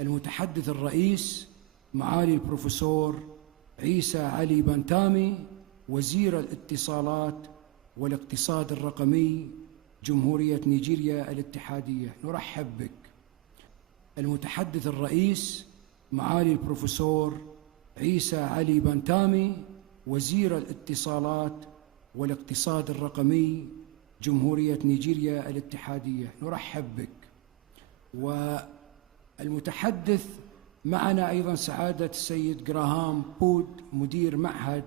المتحدث الرئيس معالي البروفيسور عيسى علي بنتامي، وزير الاتصالات والاقتصاد الرقمي جمهورية نيجيريا الاتحادية، نرحب بك. المتحدث الرئيس معالي البروفيسور عيسى علي بنتامي، وزير الاتصالات والاقتصاد الرقمي جمهورية نيجيريا الاتحادية، نرحب بك. والمتحدث معنا أيضا سعادة السيد إبراهيم بود، مدير معهد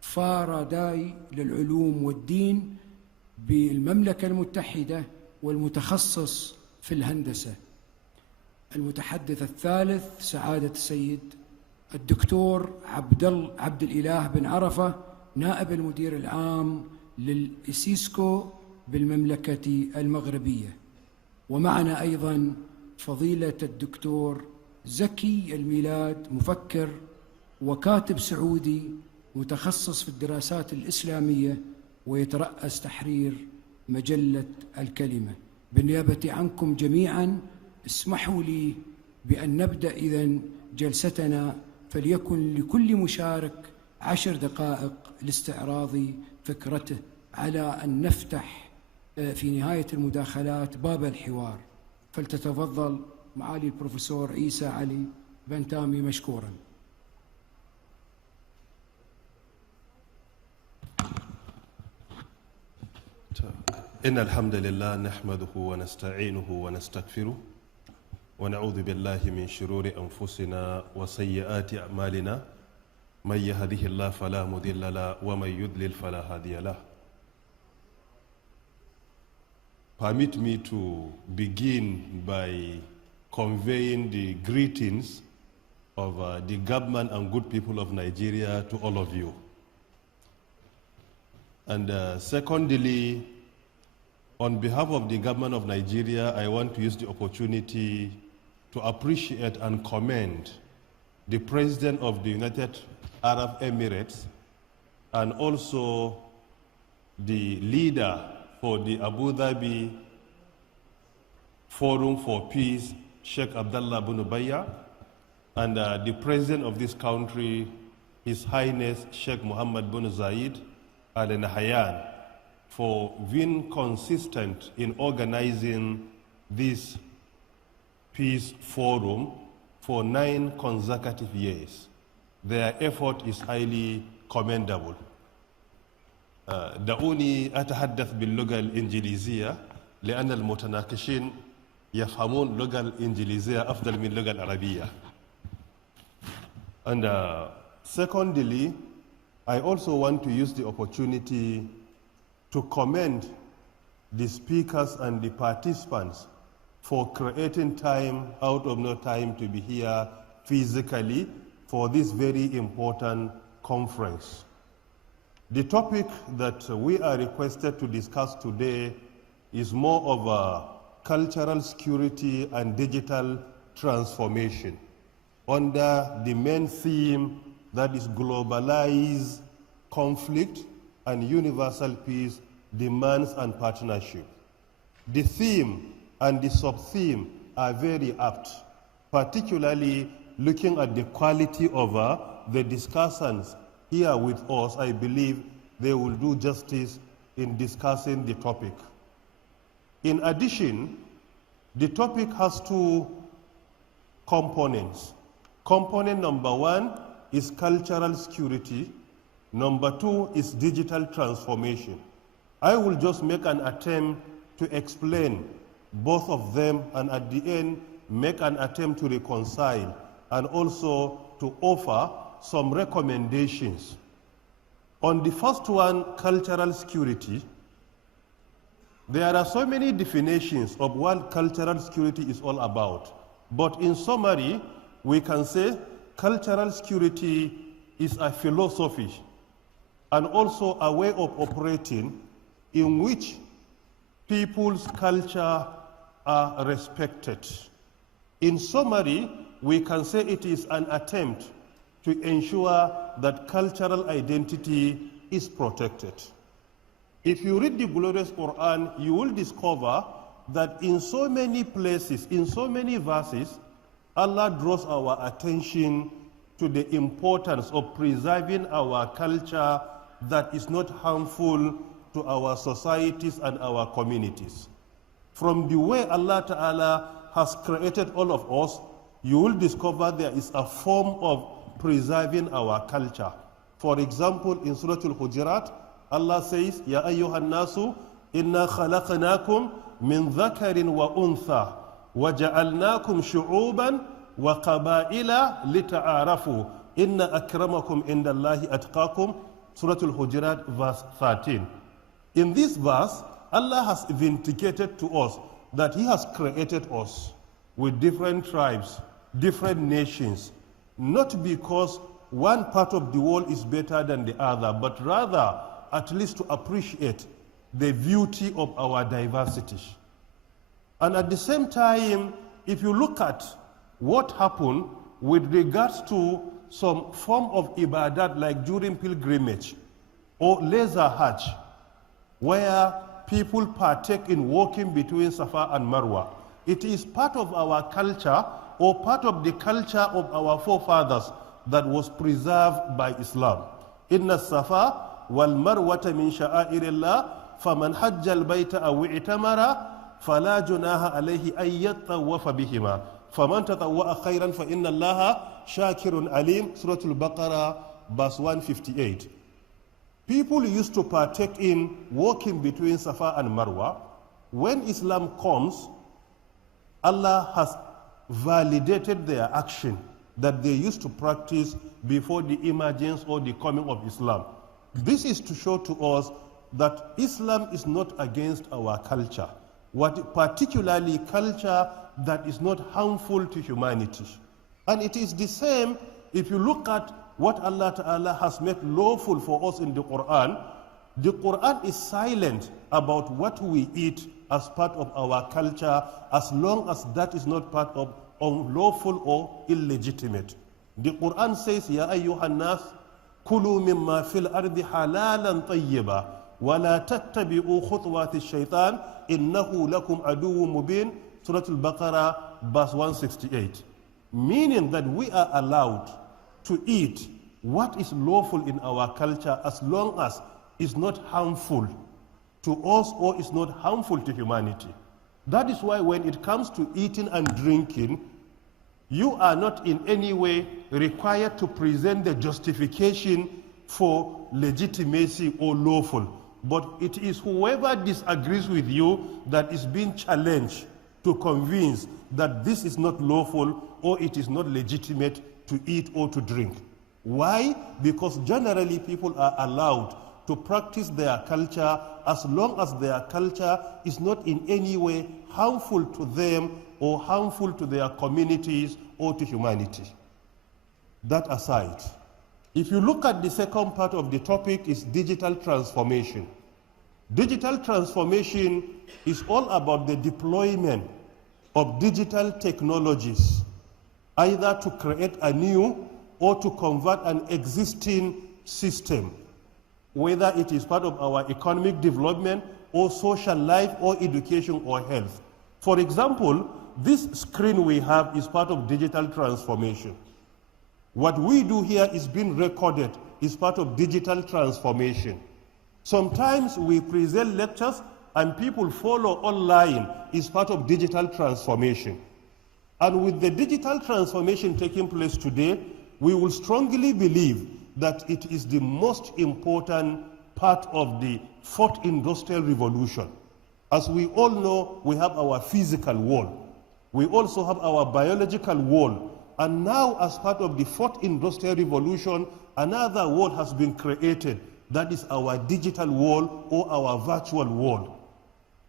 فاراداي للعلوم والدين بالمملكة المتحدة والمتخصص في الهندسة. المتحدث الثالث سعادة السيد الدكتور عبد الإله بن عرفة، نائب المدير العام للإسيسكو بالمملكة المغربية. ومعنا أيضا فضيلة الدكتور زكي الميلاد، مفكر وكاتب سعودي متخصص في الدراسات الإسلامية ويترأس تحرير مجلة الكلمة. بالنيابة عنكم جميعا اسمحوا لي بأن نبدأ إذن جلستنا، فليكن لكل مشارك 10 دقائق لاستعراض فكرته، على أن نفتح في نهاية المداخلات باب الحوار. فلتتفضل معالي البروفيسور عيسى علي بنتامي مشكورا. إن الحمد لله نحمده ونستعينه ونستغفره ونعوذ بالله من شرور أنفسنا وسيئات أعمالنا، من يهده الله فلا مضل له ومن يضلل فلا هادي له. Permit me to begin by conveying the greetings of the government and good people of Nigeria to all of you. And secondly, on behalf of the government of Nigeria, I want to use the opportunity to appreciate and commend the President of the United Arab Emirates and also the leader for the Abu Dhabi Forum for Peace, Sheikh Abdullah bin Ubayya, and the President of this country, His Highness Sheikh Mohammed bin Zayed Al Nahyan, for being consistent in organizing this peace forum for 9 consecutive years. Their effort is highly commendable. دعوني أتحدث باللغة الإنجليزية لأن المتناقشين يفهمون اللغة الإنجليزية أفضل من اللغة العربية. And secondly, I also want to use the opportunity to commend the speakers and the participants for creating time out of no time to be here physically for this very important conference. The topic that we are requested to discuss today is more of a cultural security and digital transformation under the main theme that is globalized conflict and universal peace demands and partnership. The theme and the sub-theme are very apt, particularly looking at the quality of the discussants here with us. I believe they will do justice in discussing the topic. In addition, the topic has 2 components. Component number 1 is cultural security. Number 2 is digital transformation. I will just make an attempt to explain both of them, and at the end make an attempt to reconcile and also to offer some recommendations. On the first one, cultural security, there are so many definitions of what cultural security is all about. But in summary, we can say cultural security is a philosophy and also a way of operating in which people's culture are respected. In summary, we can say it is an attempt to ensure that cultural identity is protected. If you read the glorious Quran, you will discover that in so many places, in so many verses, Allah draws our attention to the importance of preserving our culture that is not harmful to our societies and our communities. From the way Allah Ta'ala has created all of us, you will discover there is a form of preserving our culture. For example, in Surah Al-Hujurat, Allah says, Ya ayyuhan nasu, inna khalaqnakum min dhakarin wa untha, wa ja'alnakum shu'uban wa qabaila lita'arafu, inna akramakum indallahi atqakum. Surah Al-Hujurat, verse 13. In this verse, Allah has vindicated to us that He has created us with different tribes, different nations, not because one part of the world is better than the other, but rather at least to appreciate the beauty of our diversity. And at the same time, if you look at what happened with regards to some form of ibadat like during pilgrimage or laser hajj, where people partake in walking between Safa and Marwa, it is part of our culture or part of the culture of our forefathers that was preserved by Islam. Inna Safa wal Marwata min sha'airillah faman hajja al-bayta aw i'tamara fala junaha alayhi an yattawafa bihima faman tatawwa'a khayran fa inna Allaha shakirun alim. Surah Al-Baqarah, verse 158. People used to partake in walking between Safa and Marwa. When Islam comes, Allah has validated their action that they used to practice before the emergence or the coming of Islam. This is to show to us that Islam is not against our culture, particularly culture that is not harmful to humanity. And it is the same if you look at what Allah Ta'ala has made lawful for us in the Quran. The Quran is silent about what we eat as part of our culture, as long as that is not part of unlawful or illegitimate. The Quran says, Ya ayyuhan nas, kulu mimma fil ardi halalan tayyiba, wa la tattabi'u khutwati shaitan, innahu lakum aduwwun mubin. Surah Al-Baqarah, verse 168. Meaning that we are allowed to eat what is lawful in our culture as long as it's not harmful to us or is not harmful to humanity. That is why when it comes to eating and drinking, you are not in any way required to present the justification for legitimacy or lawful. But it is whoever disagrees with you that is being challenged to convince that this is not lawful or it is not legitimate to eat or to drink. Why? Because generally people are allowed to practice their culture as long as their culture is not in any way harmful to them or harmful to their communities or to humanity. That aside, if you look at the second part of the topic, is digital transformation. Digital transformation is all about the deployment of digital technologies, either to create a new or to convert an existing system, whether it is part of our economic development or social life or education or health. For example, this screen we have is part of digital transformation. What we do here is being recorded, is part of digital transformation. Sometimes we present lectures and people follow online, is part of digital transformation. And with the digital transformation taking place today, we will strongly believe that it is the most important part of the fourth industrial revolution. As we all know, we have our physical world. We also have our biological world. And now, as part of the fourth industrial revolution, another world has been created. That is our digital world or our virtual world,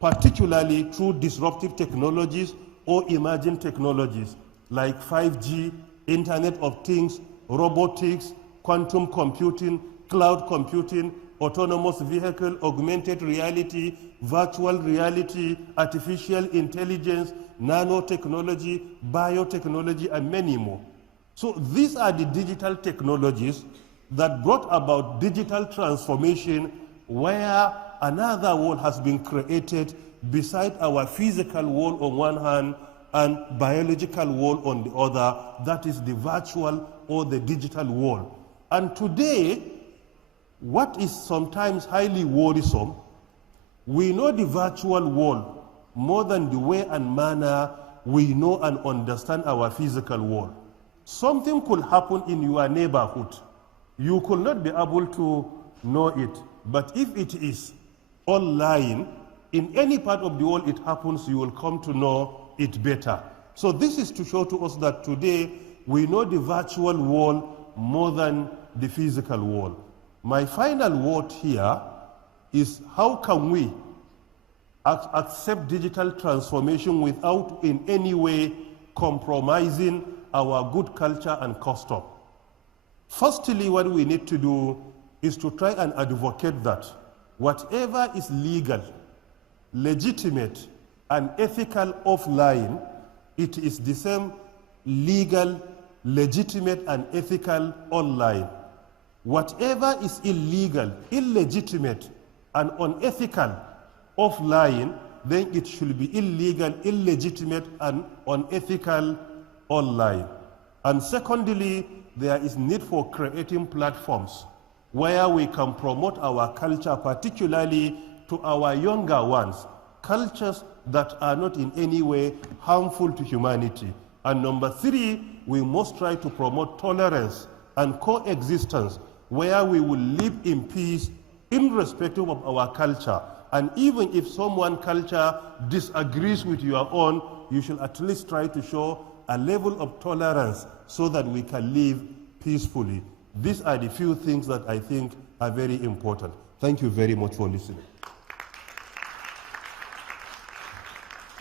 particularly through disruptive technologies or emerging technologies like 5G, Internet of Things, robotics, quantum computing, cloud computing, autonomous vehicle, augmented reality, virtual reality, artificial intelligence, nanotechnology, biotechnology, and many more. So these are the digital technologies that brought about digital transformation, where another world has been created beside our physical world on one hand and biological world on the other, that is the virtual or the digital world. And today, what is sometimes highly worrisome, we know the virtual world more than the way and manner we know and understand our physical world. Something could happen in your neighborhood. You could not be able to know it, but if it is online, in any part of the world it happens, you will come to know it better. So this is to show to us that today we know the virtual world more than the physical world. My final word here is, how can we accept digital transformation without in any way compromising our good culture and custom? Firstly, what we need to do is to try and advocate that whatever is legal, legitimate, and ethical offline, it is the same legal, legitimate, and ethical online. Whatever is illegal, illegitimate, and unethical offline, then it should be illegal, illegitimate, and unethical online. And secondly, there is need for creating platforms where we can promote our culture, particularly to our younger ones, cultures that are not in any way harmful to humanity. And number three, we must try to promote tolerance and coexistence where we will live in peace irrespective of our culture. And even if someone's culture disagrees with your own, you should at least try to show a level of tolerance so that we can live peacefully. These are the few things that I think are very important. Thank you very much for listening.